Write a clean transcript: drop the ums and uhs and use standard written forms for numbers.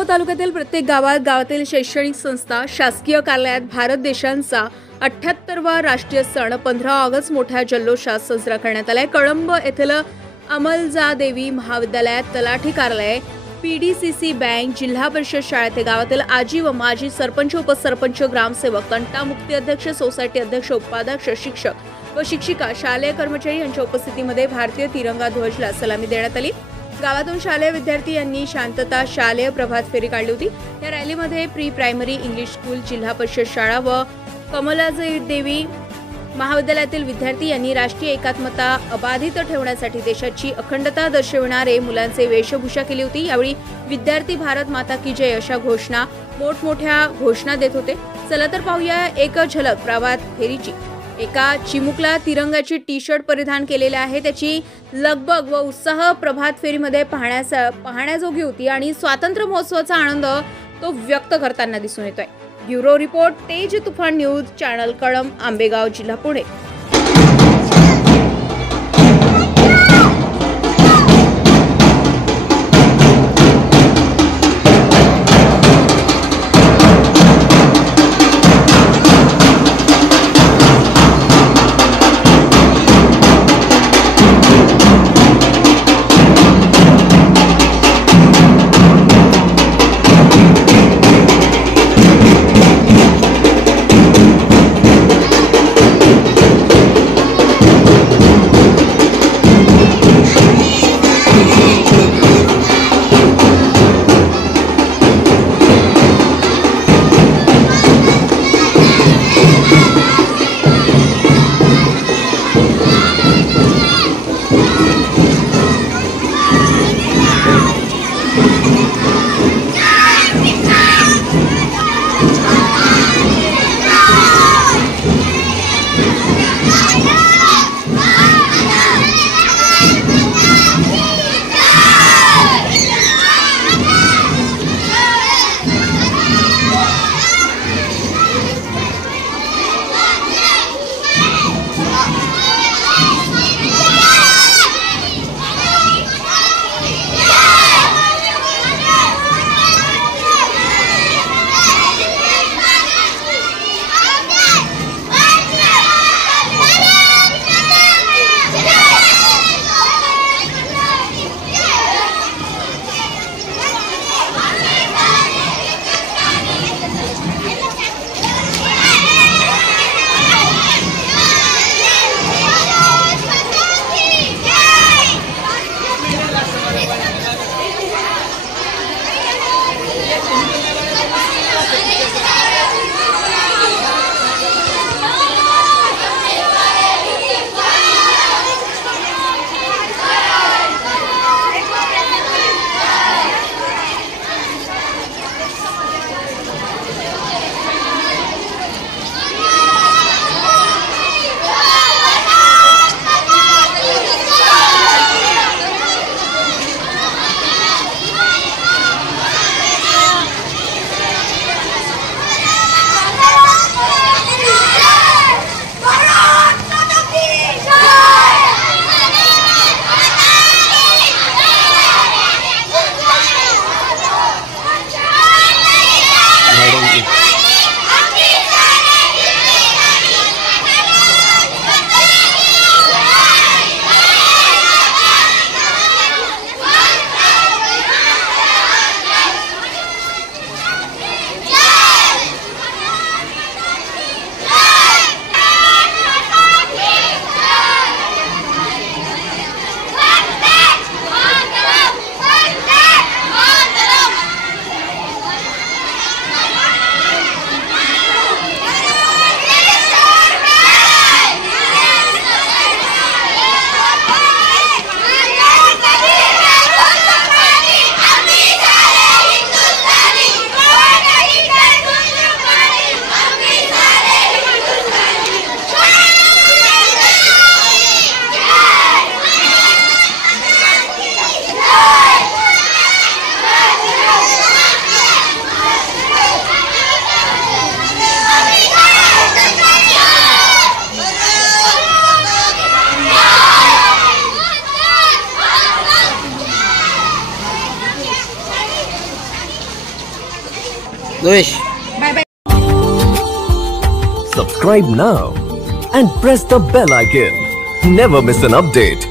आंबेगाव तालुक्यातील प्रत्येक गावातील शैक्षणिक संस्था, शासकीय कार्यालयात भारत देशाचा 78वा राष्ट्रीय सण 15 ऑगस्ट मोठ्या जल्लोषात साजरा करण्यात आलाय। कळंब येथील अमलजादेवी महाविद्यालयात तलाठी कार्यालय, पीडीसीसी बँक, जिल्हा परिषद शाळेत गावातील आजी व माजी सरपंच, उपसरपंच, ग्रामसेवक, तंटामुक्ती अध्यक्ष, सोसायटी अध्यक्ष, उपाध्यक्ष, शिक्षक व शिक्षिका, शालेय कर्मचारी यांच्या उपस्थितीमध्ये भारतीय तिरंगा ध्वजला सलामी देण्यात आली। गावातून शालेय विद्यार्थी यांनी शांतता शालेय प्रभात फेरी काढली होती। या रॅलीमध्ये प्री प्रायमरी इंग्लिश स्कूल, जिल्हा परिषद शाळा व कमलादेवी महाविद्यालयातील विद्यार्थी यांनी राष्ट्रीय एकात्मता अबाधित ठेवण्यासाठी देशाची अखंडता दर्शविणारे मुलांचे वेशभूषा केली होती। यावेळी विद्यार्थी भारत माता की जय अशा घोषणा, मोठमोठ्या घोषणा देत होते। चला तर पाहूया एक झलक प्रभात फेरीची। एका चिमुकला तिरंगाची टी शर्ट परिधान केलेले आहे। त्याची लगबग व उत्साह प्रभात फेरीमध्ये पाहण्याजोगी होती आणि स्वातंत्र्य महोत्सवाचा आनंद तो व्यक्त करताना दिसून येतोय। ब्युरो रिपोर्ट, तेज तुफान न्यूज चॅनल, कळंब, आंबेगाव, जिल्हा Pune. Luis. Bye bye. Subscribe now and press the bell icon. Never miss an update.